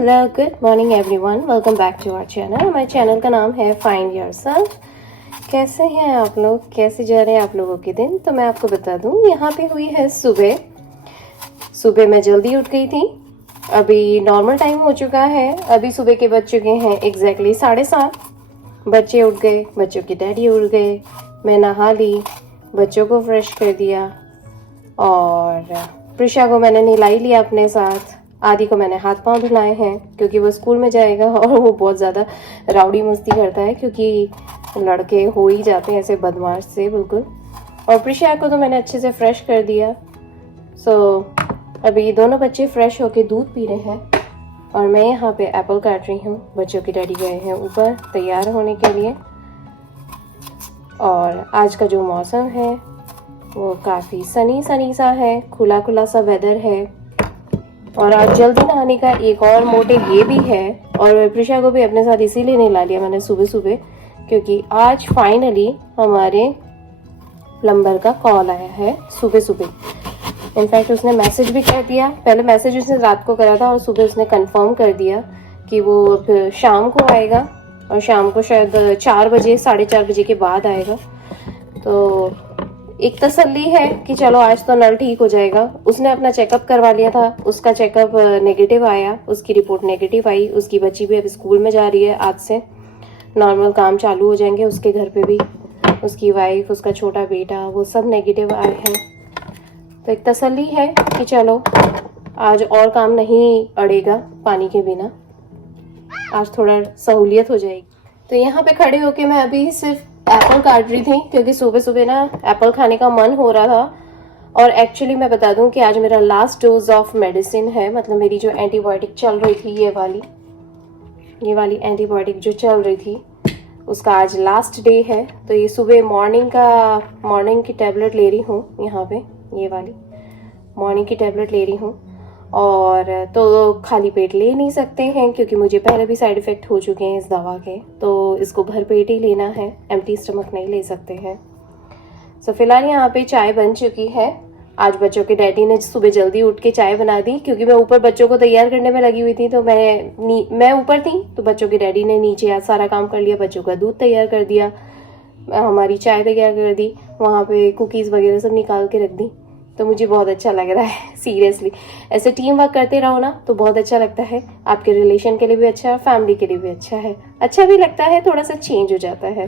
Hello good morning everyone, welcome back to our channel. हमारे channel का नाम है फाइंड योरसेल्फ। कैसे हैं आप लोग, कैसे जा रहे हैं आप लोगों के दिन? तो मैं आपको बता दूं, यहाँ पे हुई है सुबह मैं जल्दी उठ गई थी। अभी नॉर्मल टाइम हो चुका है, अभी सुबह के बज चुके हैं एग्जैक्टली 7:30। बच्चे उठ गए, बच्चों के डैडी उठ गए, मैं नहा ली, बच्चों को फ्रेश कर दिया और प्रिशा को मैंने नहलाई लिया अपने साथ। आदि को मैंने हाथ पांव धुलाए हैं क्योंकि वो स्कूल में जाएगा और वो बहुत ज़्यादा राउडी मस्ती करता है क्योंकि लड़के हो ही जाते हैं ऐसे बदमाश से बिल्कुल। और प्रिशा को तो मैंने अच्छे से फ्रेश कर दिया। अभी दोनों बच्चे फ्रेश होके दूध पी रहे हैं और मैं यहाँ पे एप्पल काट रही हूँ। बच्चों के डैडी गए हैं ऊपर तैयार होने के लिए। और आज का जो मौसम है वो काफ़ी सनी सा है, खुला सा वेदर है। और आज जल्दी नहाने का एक और मोटिव ये भी है, और प्रिशा को भी अपने साथ इसीलिए नहीं ला लिया मैंने सुबह क्योंकि आज फाइनली हमारे प्लम्बर का कॉल आया है सुबह। इनफैक्ट उसने मैसेज भी कर दिया। पहले मैसेज उसने रात को करा था और सुबह उसने कंफर्म कर दिया कि वो अब शाम को आएगा और शाम को शायद 4 बजे 4:30 बजे के बाद आएगा। तो एक तसल्ली है कि चलो आज तो नल ठीक हो जाएगा। उसने अपना चेकअप करवा लिया था, उसका चेकअप नेगेटिव आया, उसकी रिपोर्ट नेगेटिव आई। उसकी बच्ची भी अब स्कूल में जा रही है, आज से नॉर्मल काम चालू हो जाएंगे उसके घर पे भी। उसकी वाइफ, उसका छोटा बेटा, वो सब नेगेटिव आए हैं। तो एक तसल्ली है कि चलो आज और काम नहीं अड़ेगा पानी के बिना, आज थोड़ा सहूलियत हो जाएगी। तो यहाँ पे खड़े होके मैं अभी सिर्फ एप्पल काट रही थी क्योंकि सुबह ना एप्पल खाने का मन हो रहा था। और एक्चुअली मैं बता दूं कि आज मेरा लास्ट डोज ऑफ मेडिसिन है, मतलब मेरी जो एंटीबायोटिक चल रही थी ये वाली एंटीबायोटिक जो चल रही थी उसका आज लास्ट डे है। तो ये सुबह मॉर्निंग की टैबलेट ले रही हूँ, यहाँ पे ये वाली मॉर्निंग की टैबलेट ले रही हूँ। और तो खाली पेट ले नहीं सकते हैं क्योंकि मुझे पहले भी साइड इफ़ेक्ट हो चुके हैं इस दवा के, तो इसको भर पेट ही लेना है, एम्प्टी स्टमक नहीं ले सकते हैं। सो फिलहाल यहाँ पे चाय बन चुकी है। आज बच्चों के डैडी ने सुबह जल्दी उठ के चाय बना दी क्योंकि मैं ऊपर बच्चों को तैयार करने में लगी हुई थी। तो मैं ऊपर थी तो बच्चों के डैडी ने नीचे आज सारा काम कर लिया, बच्चों का दूध तैयार कर दिया, हमारी चाय तैयार कर दी, वहाँ पे कुकीज़ वगैरह सब निकाल के रख दी। तो मुझे बहुत अच्छा लग रहा है सीरियसली। ऐसे टीम वर्क करते रहो ना तो बहुत अच्छा लगता है, आपके रिलेशन के लिए भी अच्छा है, फैमिली के लिए भी अच्छा है, अच्छा भी लगता है, थोड़ा सा चेंज हो जाता है।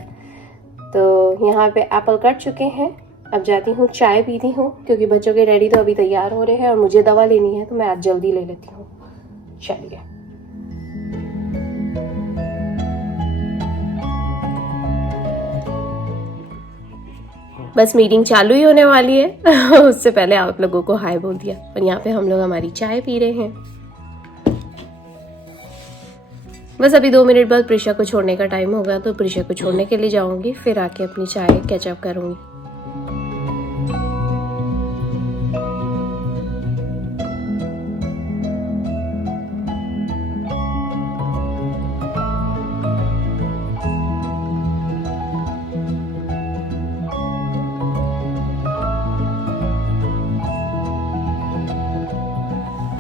तो यहाँ पे एप्पल कट चुके हैं, अब जाती हूँ चाय पीती हूँ क्योंकि बच्चों के डैडी तो अभी तैयार हो रहे हैं और मुझे दवा लेनी है तो मैं आज जल्दी ले लेती हूँ। चलिए बस मीटिंग चालू ही होने वाली है उससे पहले आप लोगों को हाय बोल दिया। और यहाँ पे हम लोग हमारी चाय पी रहे हैं। बस अभी 2 मिनट बाद प्रिशा को छोड़ने का टाइम होगा तो प्रिशा को छोड़ने के लिए जाऊंगी, फिर आके अपनी चाय कैचअप करूंगी।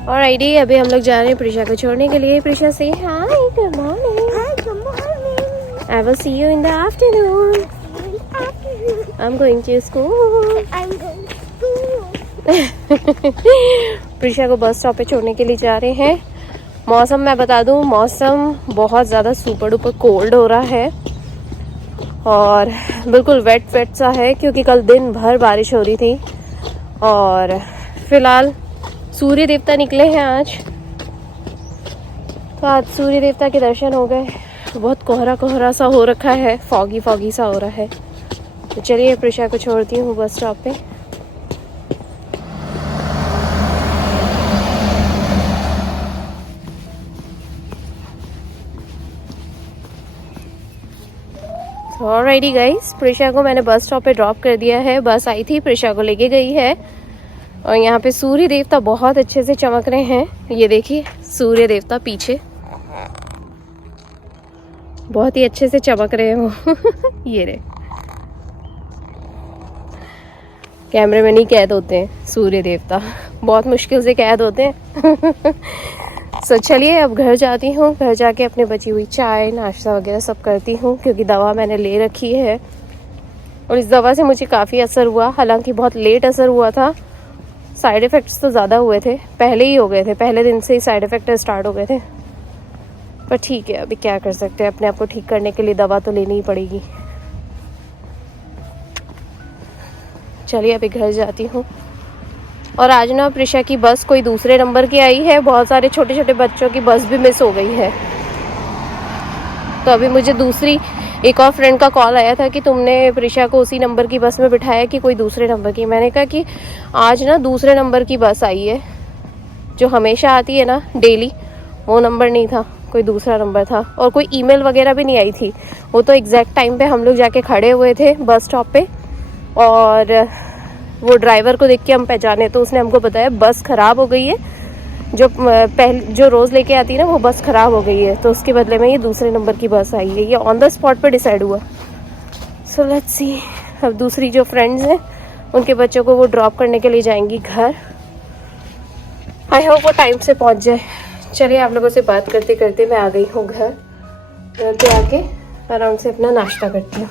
ऑलराइटी, अभी हम लोग जा रहे हैं प्रिशा को छोड़ने के लिए। प्रिशा से hi, good morning. Hi, good morning. I will see you in the afternoon. I'm going to school. I'm going to school. Prisha को बस स्टॉप पे छोड़ने के लिए जा रहे हैं। मौसम मैं बता दूं, मौसम बहुत ज़्यादा सुपर डुपर कोल्ड हो रहा है और बिल्कुल वेट सा है क्योंकि कल दिन भर बारिश हो रही थी। और फिलहाल सूर्य देवता निकले हैं आज, तो आज सूर्य देवता के दर्शन हो गए। बहुत कोहरा सा हो रखा है, फॉगी सा हो रहा है। तो चलिए प्रिशा को छोड़ती हूँ बस स्टॉप पे। ऑलराइटी गाइस, प्रिशा को मैंने बस स्टॉप पे ड्रॉप कर दिया है। बस आई थी, प्रिशा को लेके गई है। और यहाँ पे सूर्य देवता बहुत अच्छे से चमक रहे हैं। ये देखिए सूर्य देवता पीछे बहुत ही अच्छे से चमक रहे हो ये रे, कैमरे में नहीं कैद होते हैं सूर्य देवता, बहुत मुश्किल से कैद होते हैं सो चलिए अब घर जाती हूँ। घर जाके अपने बची हुई चाय नाश्ता वगैरह सब करती हूँ, क्योंकि दवा मैंने ले रखी है और इस दवा से मुझे काफ़ी असर हुआ। हालांकि बहुत लेट असर हुआ था, साइड इफ़ेक्ट्स तो ज़्यादा हुए थे, पहले ही हो गए थे, पहले दिन से ही साइड इफ़ेक्ट स्टार्ट हो गए थे। पर ठीक है, अभी क्या कर सकते हैं, अपने आप को ठीक करने के लिए दवा तो लेनी ही पड़ेगी। चलिए अभी घर जाती हूँ। और आज ना प्रिशा की बस कोई दूसरे नंबर की आई है, बहुत सारे छोटे छोटे बच्चों की बस भी मिस हो गई है। तो अभी मुझे दूसरी एक और फ्रेंड का कॉल आया था कि तुमने प्रिशा को उसी नंबर की बस में बिठाया कि कोई दूसरे नंबर की। मैंने कहा कि आज ना दूसरे नंबर की बस आई है, जो हमेशा आती है ना डेली, वो नंबर नहीं था, कोई दूसरा नंबर था। और कोई ईमेल वगैरह भी नहीं आई थी, वो तो एग्जैक्ट टाइम पे हम लोग जाके खड़े हुए थे बस स्टॉप पे, और वो ड्राइवर को देख के हम पहचाने, तो उसने हमको बताया बस ख़राब हो गई है, जो रोज़ लेके आती है ना वो बस ख़राब हो गई है, तो उसके बदले में ये दूसरे नंबर की बस आई है। ये ऑन द स्पॉट पे डिसाइड हुआ। सो लेट्स सी, अब दूसरी जो फ्रेंड्स हैं उनके बच्चों को वो ड्रॉप करने के लिए जाएंगी घर। आई होप वो टाइम से पहुंच जाए। चलिए आप लोगों से बात करते करते मैं आ गई हूँ घर पे, आके आराम से अपना नाश्ता करती हूँ।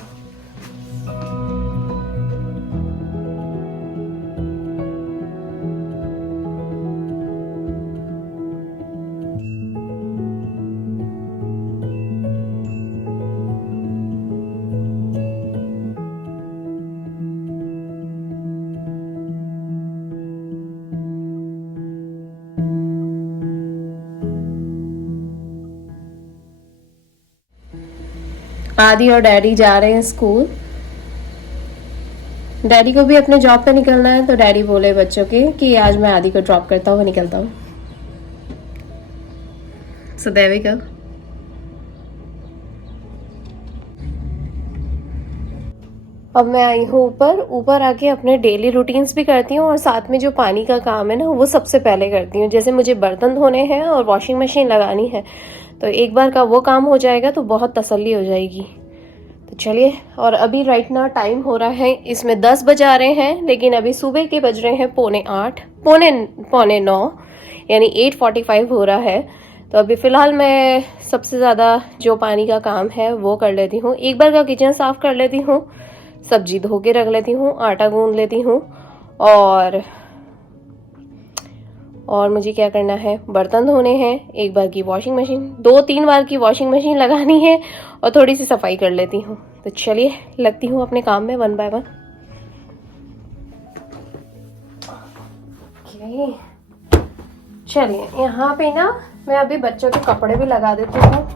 आदि और डैडी जा रहे हैं स्कूल। डैडी को भी अपने जॉब पे निकलना है, तो डैडी बोले बच्चों के कि आज मैं आदि को ड्रॉप करता हुआ निकलता हूँ। So there we go. अब मैं आई हूँ ऊपर आके अपने डेली रूटीन्स भी करती हूँ, और साथ में जो पानी का काम है ना वो सबसे पहले करती हूँ। जैसे मुझे बर्तन धोने हैं और वॉशिंग मशीन लगानी है, तो एक बार का वो काम हो जाएगा तो बहुत तसल्ली हो जाएगी। तो चलिए, और अभी राइट ना टाइम हो रहा है, इसमें 10 बजा रहे हैं, लेकिन अभी सुबह के बज रहे हैं 8:45, पौने 9, यानी 8:45 हो रहा है। तो अभी फ़िलहाल मैं सबसे ज़्यादा जो पानी का काम है वो कर लेती हूँ। एक बार का किचन साफ़ कर लेती हूँ, सब्जी धो के रख लेती हूँ, आटा गूंद लेती हूँ, और मुझे क्या करना है, बर्तन धोने हैं, एक बार की वॉशिंग मशीन, 2-3 बार की वॉशिंग मशीन लगानी है, और थोड़ी सी सफाई कर लेती हूँ। तो चलिए लगती हूँ अपने काम में 1 बाय 1। चलिए यहाँ पे ना मैं अभी बच्चों के कपड़े भी लगा देती हूँ,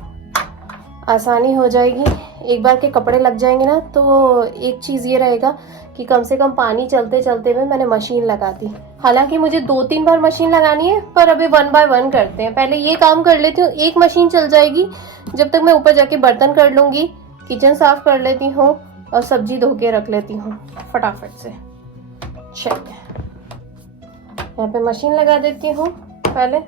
आसानी हो जाएगी। एक बार के कपड़े लग जाएंगे ना तो एक चीज़ ये रहेगा कि कम से कम पानी चलते चलते में मैंने मशीन लगा दी। हालांकि मुझे 2-3 बार मशीन लगानी है, पर अभी 1 बाय 1 करते हैं। पहले ये काम कर लेती हूँ, एक मशीन चल जाएगी, जब तक मैं ऊपर जाके बर्तन कर लूँगी, किचन साफ कर लेती हूँ और सब्जी धो के रख लेती हूँ फटाफट से। चलिए यहाँ पे मशीन लगा देती हूँ पहले।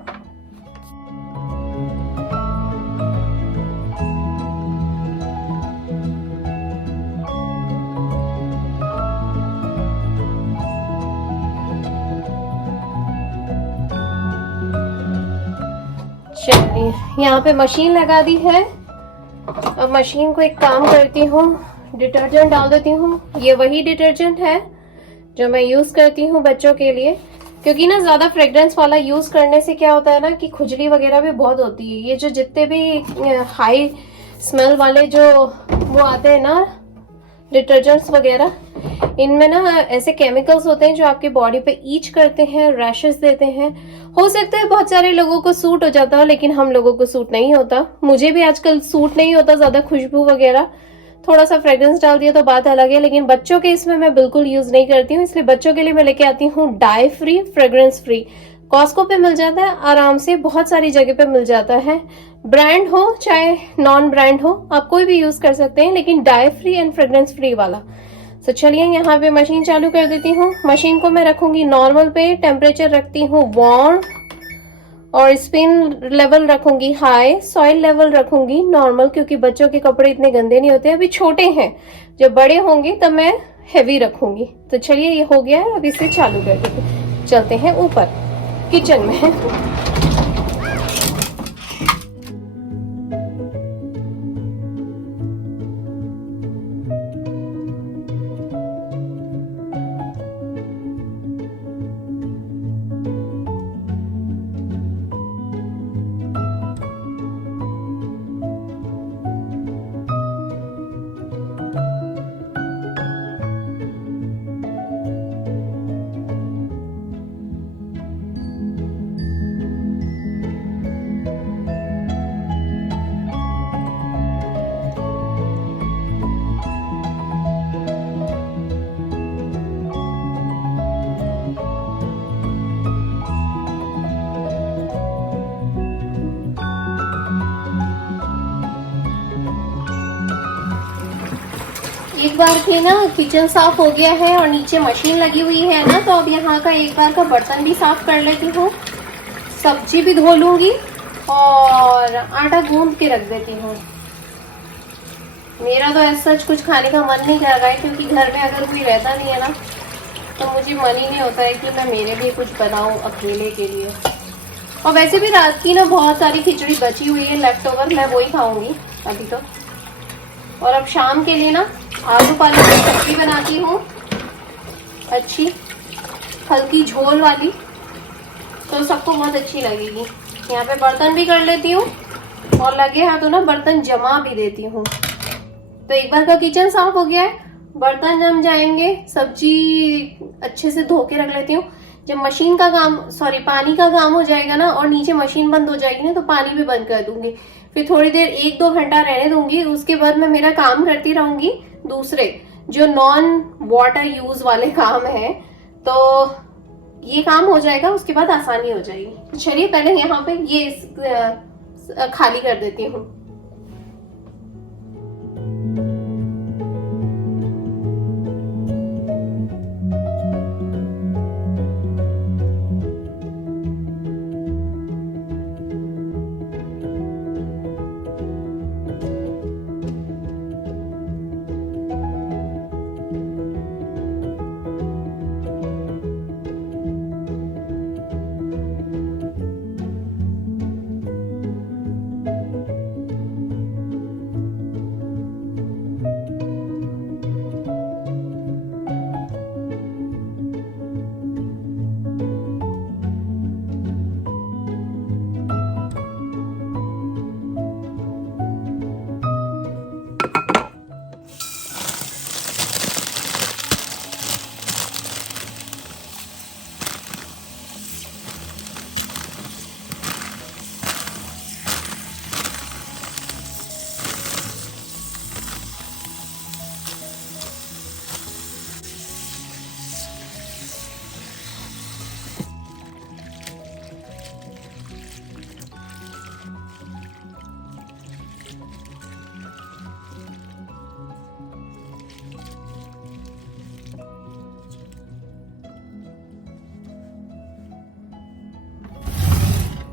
चलिए यहाँ पे मशीन लगा दी है। अब मशीन को एक काम करती हूँ, डिटर्जेंट डाल देती हूँ। ये वही डिटर्जेंट है जो मैं यूज करती हूँ बच्चों के लिए, क्योंकि ना ज्यादा फ्रेग्रेंस वाला यूज करने से क्या होता है ना कि खुजली वगैरह भी बहुत होती है। ये जो जितने भी हाई स्मेल वाले जो वो आते हैं ना डिटर्जेंट्स वगैरह, इनमें ना ऐसे केमिकल्स होते हैं जो आपकी बॉडी पे ईच करते हैं, रैशेस देते हैं। हो सकता है बहुत सारे लोगों को सूट हो जाता हो, लेकिन हम लोगों को सूट नहीं होता। मुझे भी आजकल सूट नहीं होता ज्यादा खुशबू वगैरह। थोड़ा सा फ्रेग्रेंस डाल दिया तो बात अलग है, लेकिन बच्चों के इसमें मैं बिल्कुल यूज नहीं करती हूँ। इसलिए बच्चों के लिए मैं लेके आती हूँ dye free, fragrance free. Costco पे मिल जाता है आराम से, बहुत सारी जगह पे मिल जाता है। ब्रांड हो चाहे नॉन ब्रांड हो, आप कोई भी यूज कर सकते हैं, लेकिन die free and fragrance free वाला। तो चलिए यहाँ पे मशीन चालू कर देती हूँ। मशीन को मैं रखूंगी नॉर्मल पे, टेम्परेचर रखती हूँ वार्म, और स्पिन लेवल रखूंगी हाई, सॉइल लेवल रखूंगी नॉर्मल, क्योंकि बच्चों के कपड़े इतने गंदे नहीं होते, अभी छोटे हैं। जब बड़े होंगे तब मैं हेवी रखूंगी। तो चलिए ये हो गया है, अब इसे चालू कर देते, चलते हैं ऊपर किचन में। एक बार की ना किचन साफ हो गया है और नीचे मशीन लगी हुई है ना, तो अब यहाँ का एक बार का बर्तन भी साफ कर लेती हूँ, सब्जी भी धो लूंगी और आटा गूंद के रख देती हूँ। मेरा तो ऐसा कुछ खाने का मन नहीं कर रहा है, क्योंकि घर में अगर कोई रहता नहीं है ना तो मुझे मन ही नहीं होता है कि मैं मेरे लिए कुछ बनाऊं अकेले के लिए। और वैसे भी रात की ना बहुत सारी खिचड़ी बची हुई है, लेफ्ट ओवर, मैं वही खाऊंगी अभी तो। और अब शाम के लिए ना आलू पालक की सब्जी बनाती हूँ, अच्छी हल्की झोल वाली, तो सबको बहुत अच्छी लगेगी। यहाँ पे बर्तन भी कर लेती हूँ और लगे हाथों ना बर्तन जमा भी देती हूँ। तो एक बार का किचन साफ हो गया है, बर्तन जम जाएंगे, सब्जी अच्छे से धो के रख लेती हूँ। जब मशीन का काम पानी का काम हो जाएगा ना और नीचे मशीन बंद हो जाएगी ना, तो पानी भी बंद कर दूंगी। फिर थोड़ी देर 1-2 घंटा रहने दूंगी, उसके बाद मैं मेरा काम करती रहूंगी दूसरे जो नॉन वाटर यूज वाले काम है। तो ये काम हो जाएगा, उसके बाद आसानी हो जाएगी। चलिए पहले यहाँ पे ये खाली कर देती हूँ।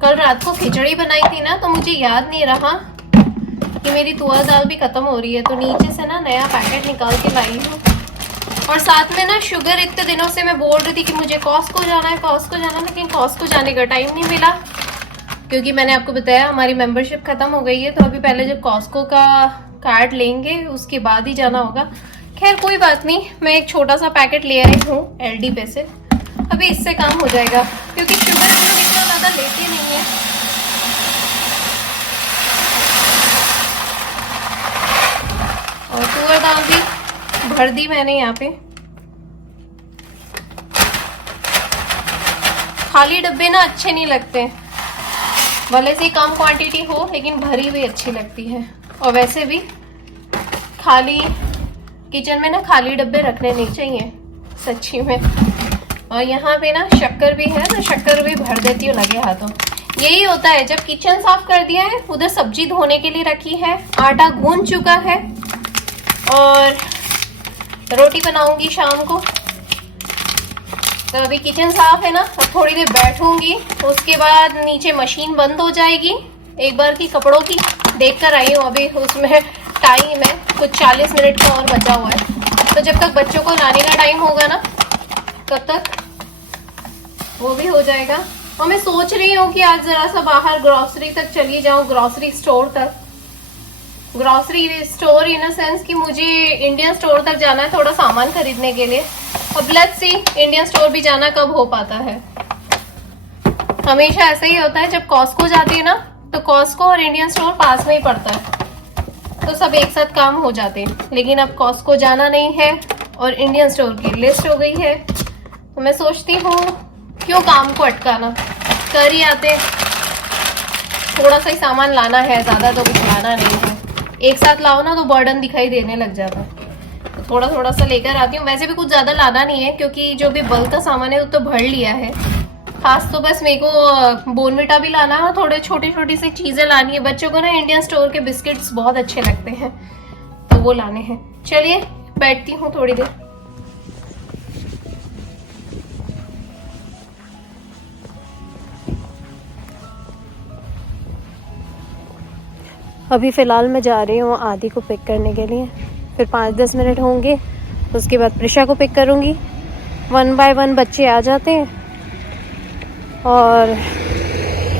कल रात को खिचड़ी बनाई थी ना, तो मुझे याद नहीं रहा कि मेरी तुअर दाल भी खत्म हो रही है, तो नीचे से ना नया पैकेट निकाल के लाई हूँ। और साथ में ना शुगर, इतने दिनों से मैं बोल रही थी कि मुझे कॉस्को जाना है, कॉस्को जाना है, लेकिन कॉस्को जाने का टाइम नहीं मिला, क्योंकि मैंने आपको बताया हमारी मेंबरशिप खत्म हो गई है। तो अभी पहले जब कॉस्को का कार्ड लेंगे उसके बाद ही जाना होगा। खैर कोई बात नहीं, मैं एक छोटा सा पैकेट ले आई हूँ LD पे से, अभी इससे काम हो जाएगा, क्योंकि शुगर हम लोग इतना ज्यादा लेते नहीं है। और तुअर दाल भी भर दी मैंने यहाँ पे। खाली डब्बे ना अच्छे नहीं लगते, भले से कम क्वांटिटी हो लेकिन भरी हुई अच्छी लगती है। और वैसे भी खाली किचन में ना खाली डब्बे रखने नहीं चाहिए सच्ची में। और यहाँ पे ना शक्कर भी है, तो शक्कर भी भर देती हूँ लगे हाथों। यही होता है, जब किचन साफ कर दिया है, उधर सब्जी धोने के लिए रखी है, आटा गूंद चुका है और रोटी बनाऊंगी शाम को। तो अभी किचन साफ है ना, अब थोड़ी देर बैठूंगी, उसके बाद नीचे मशीन बंद हो जाएगी। एक बार की कपड़ों की देख कर आई हूँ, अभी उसमें टाइम है कुछ 40 मिनट का और बचा हुआ है। तो जब तक बच्चों को लाने का टाइम होगा ना, तब तक वो भी हो जाएगा। और मैं सोच रही हूँ कि आज जरा सा बाहर ग्रोसरी तक चली जाऊँ, ग्रोसरी स्टोर तक। Grocery store in a sense कि मुझे इंडियन स्टोर तक जाना है थोड़ा सामान खरीदने के लिए। अब लेट्स सी इंडियन स्टोर भी जाना कब हो पाता है। हमेशा ऐसा ही होता है, जब कॉस्को जाती है ना, तो कॉस्को और इंडियन स्टोर पास में ही पड़ता है, तो सब एक साथ काम हो जाते हैं। लेकिन अब कॉस्को जाना नहीं है और इंडियन स्टोर की लिस्ट हो गई है, तो मैं सोचती हूँ क्यों काम को अटकाना, कर ही आते। थोड़ा सा ही सामान लाना है, ज्यादा तो कुछ लाना नहीं है। एक साथ लाओ ना तो बर्डन दिखाई देने लग जाता है, तो थोड़ा थोड़ा सा लेकर आती हूँ। वैसे भी कुछ ज्यादा लाना नहीं है, क्योंकि जो भी बल्क का सामान है वो तो भर लिया है। खास तो बस मेरे को बोर्नविटा भी लाना है, थोड़े छोटी छोटी सी चीजें लानी है। बच्चों को ना इंडियन स्टोर के बिस्किट्स बहुत अच्छे लगते हैं, तो वो लाने हैं। चलिए बैठती हूँ थोड़ी देर। अभी फ़िलहाल मैं जा रही हूँ आदि को पिक करने के लिए, फिर 5-10 मिनट होंगे, उसके बाद प्रिशा को पिक करूँगी। 1 बाय 1 बच्चे आ जाते हैं और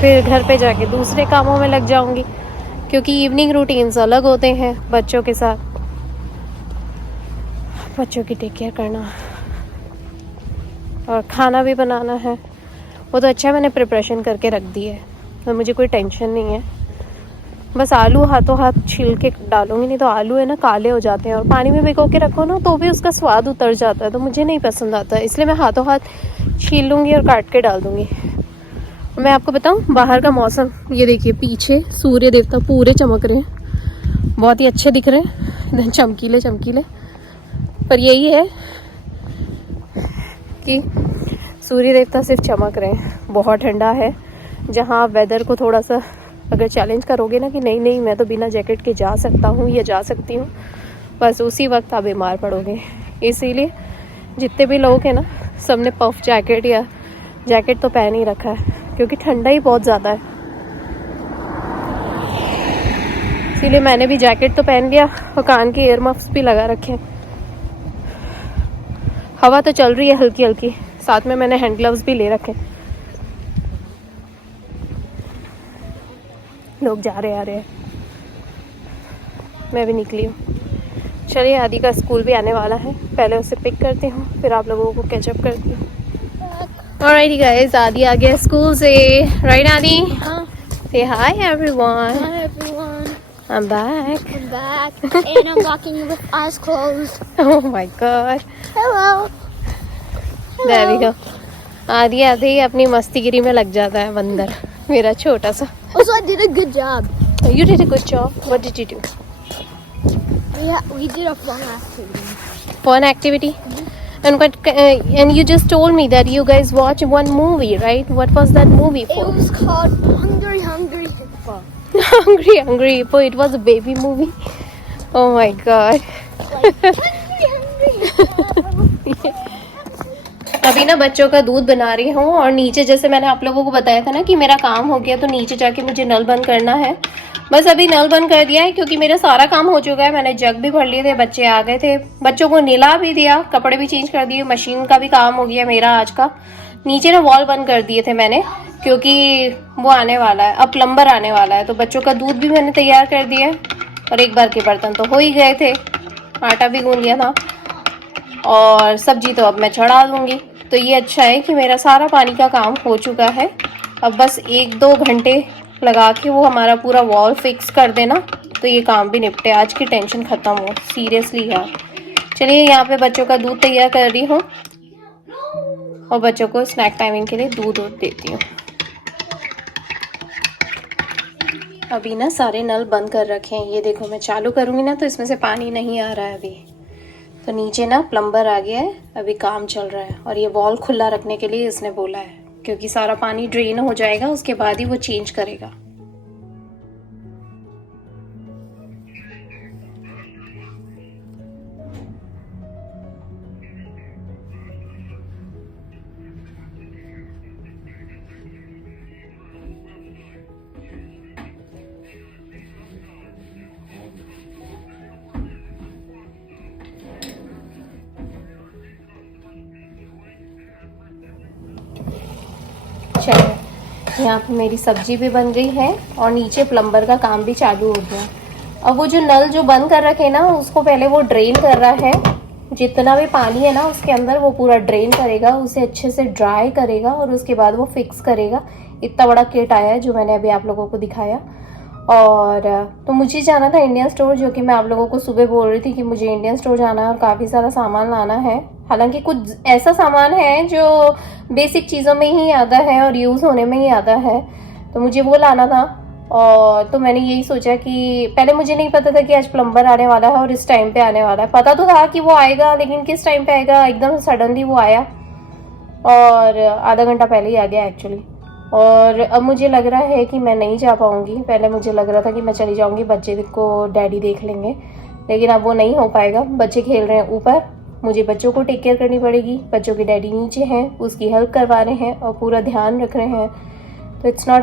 फिर घर पे जाके दूसरे कामों में लग जाऊँगी, क्योंकि इवनिंग रूटीन्स अलग होते हैं बच्चों के साथ। बच्चों की टेक केयर करना और खाना भी बनाना है, वो तो अच्छा मैंने प्रिपरेशन करके रख दी है, तो मुझे कोई टेंशन नहीं है। बस आलू हाथों हाथ छील के डालूंगी, नहीं तो आलू है ना काले हो जाते हैं और पानी में भिगो के रखो ना तो भी उसका स्वाद उतर जाता है, तो मुझे नहीं पसंद आता, इसलिए मैं हाथों हाथ छील लूँगी और काट के डाल दूँगी। मैं आपको बताऊँ बाहर का मौसम, ये देखिए पीछे सूर्य देवता पूरे चमक रहे हैं, बहुत ही अच्छे दिख रहे हैं, एकदम चमकीले चमकीले। पर यही है कि सूर्य देवता सिर्फ चमक रहे हैं, बहुत ठंडा है। जहाँ आप वेदर को थोड़ा सा अगर चैलेंज करोगे ना कि नहीं नहीं मैं तो बिना जैकेट के जा सकता हूँ या जा सकती हूँ, बस उसी वक्त आप बीमार पड़ोगे। इसीलिए जितने भी लोग हैं ना सबने पफ जैकेट या जैकेट तो पहन ही रखा है, क्योंकि ठंडा ही बहुत ज़्यादा है। इसीलिए मैंने भी जैकेट तो पहन लिया और कान के ईयर मफ्स भी लगा रखे हैं। हवा तो चल रही है हल्की हल्की, साथ में मैंने हैंड ग्लव्स भी ले रखे हैं। लोग जा रहे आ रहे हैं, मैं भी निकली हूँ। चलिए आदि का स्कूल भी आने वाला है, पहले उसे पिक करती हूँ फिर आप लोगों को कैचअप करती हूँ। ऑलराइट गाइस, आदि आ गया स्कूल से, राइट आदि? Say hi everyone. Hi everyone. I'm back. I'm back and I'm walking with eyes closed. Oh my god. Hello. There we go. आदि आते ही अपनी मस्तीगिरी में लग जाता है बंदर, मेरा छोटा सा। Also, I did a good job. You did a good job. What did you do? We did a fun activity. Fun activity? And what? And you just told me that you guys watched one movie, right? What was that movie It for? was called Hungry Hungry Hippo. Hungry Hungry Hippo. It was a baby movie. Oh my god. Like Hungry Hungry Hippo. अभी ना बच्चों का दूध बना रही हूँ और नीचे जैसे मैंने आप लोगों को बताया था ना कि मेरा काम हो गया, तो नीचे जाके मुझे नल बंद करना है। बस अभी नल बंद कर दिया है क्योंकि मेरा सारा काम हो चुका है। मैंने जग भी भर लिए थे, बच्चे आ गए थे, बच्चों को नहला भी दिया, कपड़े भी चेंज कर दिए, मशीन का भी काम हो गया मेरा आज का। नीचे ना वॉल बंद कर दिए थे मैंने, क्योंकि वो आने वाला है, अब प्लम्बर आने वाला है। तो बच्चों का दूध भी मैंने तैयार कर दिया है और एक बार के बर्तन तो हो ही गए थे, आटा भी गूंद लिया था और सब्जी तो अब मैं चढ़ा दूंगी। तो ये अच्छा है कि मेरा सारा पानी का काम हो चुका है। अब बस 1-2 घंटे लगा के वो हमारा पूरा वॉल फिक्स कर देना तो ये काम भी निपटे, आज की टेंशन ख़त्म हो। सीरियसली यार। चलिए यहाँ पे बच्चों का दूध तैयार कर रही हूँ और बच्चों को स्नैक टाइमिंग के लिए दूध देती हूँ। अभी ना सारे नल बंद कर रखे हैं, ये देखो मैं चालू करूँगी ना तो इसमें से पानी नहीं आ रहा है अभी। तो नीचे ना प्लम्बर आ गया है, अभी काम चल रहा है और ये वॉल खुला रखने के लिए इसने बोला है, क्योंकि सारा पानी ड्रेन हो जाएगा उसके बाद ही वो चेंज करेगा। चलिए यहाँ पे मेरी सब्जी भी बन गई है और नीचे प्लम्बर का काम भी चालू हो गया। अब वो जो नल जो बंद कर रखे ना उसको पहले वो ड्रेन कर रहा है, जितना भी पानी है ना उसके अंदर वो पूरा ड्रेन करेगा, उसे अच्छे से ड्राई करेगा और उसके बाद वो फिक्स करेगा। इतना बड़ा किट आया है जो मैंने अभी आप लोगों को दिखाया। और तो मुझे जाना था इंडियन स्टोर, जो कि मैं आप लोगों को सुबह बोल रही थी कि मुझे इंडियन स्टोर जाना है और काफ़ी सारा सामान लाना है। हालांकि कुछ ऐसा सामान है जो बेसिक चीज़ों में ही आता है और यूज़ होने में ही आता है, तो मुझे वो लाना था। और तो मैंने यही सोचा कि पहले मुझे नहीं पता था कि आज प्लम्बर आने वाला है और इस टाइम पे आने वाला है। पता तो था कि वो आएगा, लेकिन किस टाइम पे आएगा एकदम सडनली वो आया और आधा घंटा पहले ही आ गया एक्चुअली। और अब मुझे लग रहा है कि मैं नहीं जा पाऊँगी। पहले मुझे लग रहा था कि मैं चली जाऊँगी, बच्चे को डैडी देख लेंगे, लेकिन अब वो नहीं हो पाएगा। बच्चे खेल रहे हैं ऊपर, मुझे बच्चों को टेक केयर करनी पड़ेगी। बच्चों के डैडी नीचे हैं, उसकी हेल्प करवा रहे हैं और पूरा ध्यान रख रहे हैं। तो इट्स नॉट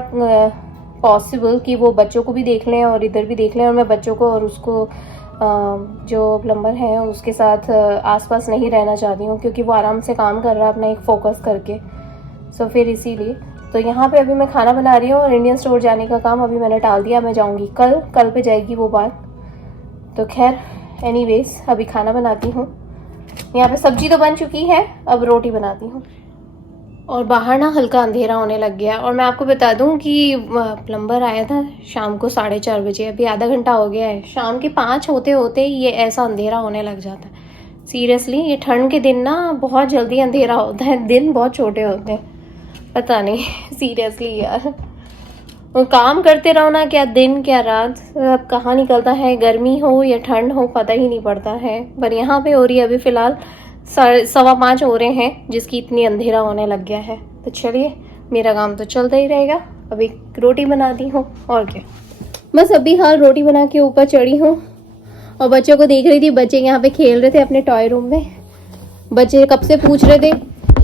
पॉसिबल कि वो बच्चों को भी देख लें और इधर भी देख लें, और मैं बच्चों को और उसको जो प्लम्बर है उसके साथ आसपास नहीं रहना चाहती हूँ, क्योंकि वो आराम से काम कर रहा है अपना एक फोकस करके। सो फिर इसीलिए तो यहाँ पे अभी मैं खाना बना रही हूँ, और इंडियन स्टोर जाने का काम अभी मैंने टाल दिया। मैं जाऊँगी कल पे जाएगी वो बात। तो खैर एनीवेज अभी खाना बनाती हूँ। यहाँ पे सब्जी तो बन चुकी है, अब रोटी बनाती हूँ। और बाहर ना हल्का अंधेरा होने लग गया। और मैं आपको बता दूं कि प्लम्बर आया था शाम को 4:30 बजे, अभी आधा घंटा हो गया है। शाम के 5 होते होते ये ऐसा अंधेरा होने लग जाता है। सीरियसली ये ठंड के दिन ना बहुत जल्दी अंधेरा होता है, दिन बहुत छोटे होते हैं, पता नहीं सीरियसली यार। और काम करते रहो ना, क्या दिन क्या रात अब कहाँ निकलता है, गर्मी हो या ठंड हो पता ही नहीं पड़ता है। पर यहाँ पे हो रही है अभी फ़िलहाल 5:15 हो रहे हैं, जिसकी इतनी अंधेरा होने लग गया है। तो चलिए मेरा काम तो चलता ही रहेगा। अभी रोटी बनाती हूँ और क्या, बस अभी हाल रोटी बना के ऊपर चढ़ी हूँ और बच्चों को देख रही थी। बच्चे यहाँ पे खेल रहे थे अपने टॉय रूम में। बच्चे कब से पूछ रहे थे,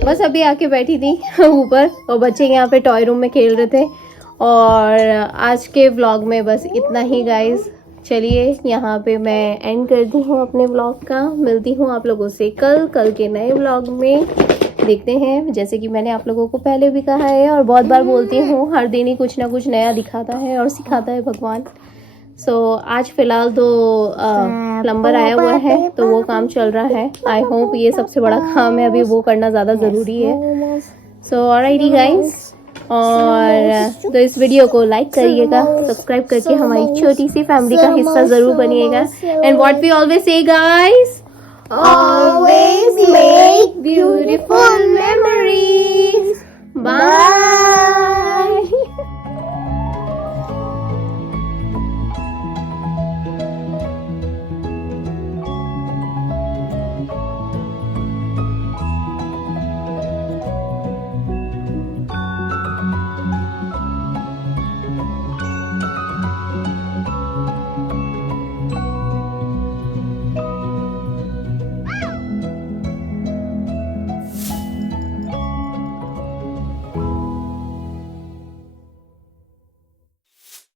बस अभी आके बैठी थी ऊपर और बच्चे यहाँ पे टॉय रूम में खेल रहे थे। और आज के व्लॉग में बस इतना ही गाइस। चलिए यहाँ पे मैं एंड करती हूँ अपने व्लॉग का। मिलती हूँ आप लोगों से कल के नए व्लॉग में। देखते हैं, जैसे कि मैंने आप लोगों को पहले भी कहा है और बहुत बार बोलती हूँ, हर दिन ही कुछ ना कुछ नया दिखाता है और सिखाता है भगवान। सो आज फिलहाल तो प्लम्बर आया हुआ है तो वो काम चल रहा है। आई होप ये सबसे बड़ा काम है, अभी वो करना ज़्यादा ज़रूरी है। सो ऑलराइटी गाइस, और तो इस वीडियो को लाइक करिएगा, सब्सक्राइब करके हमारी छोटी सी फैमिली का हिस्सा ज़रूर बनिएगा। And what we always say guys, always make beautiful memories. Bye.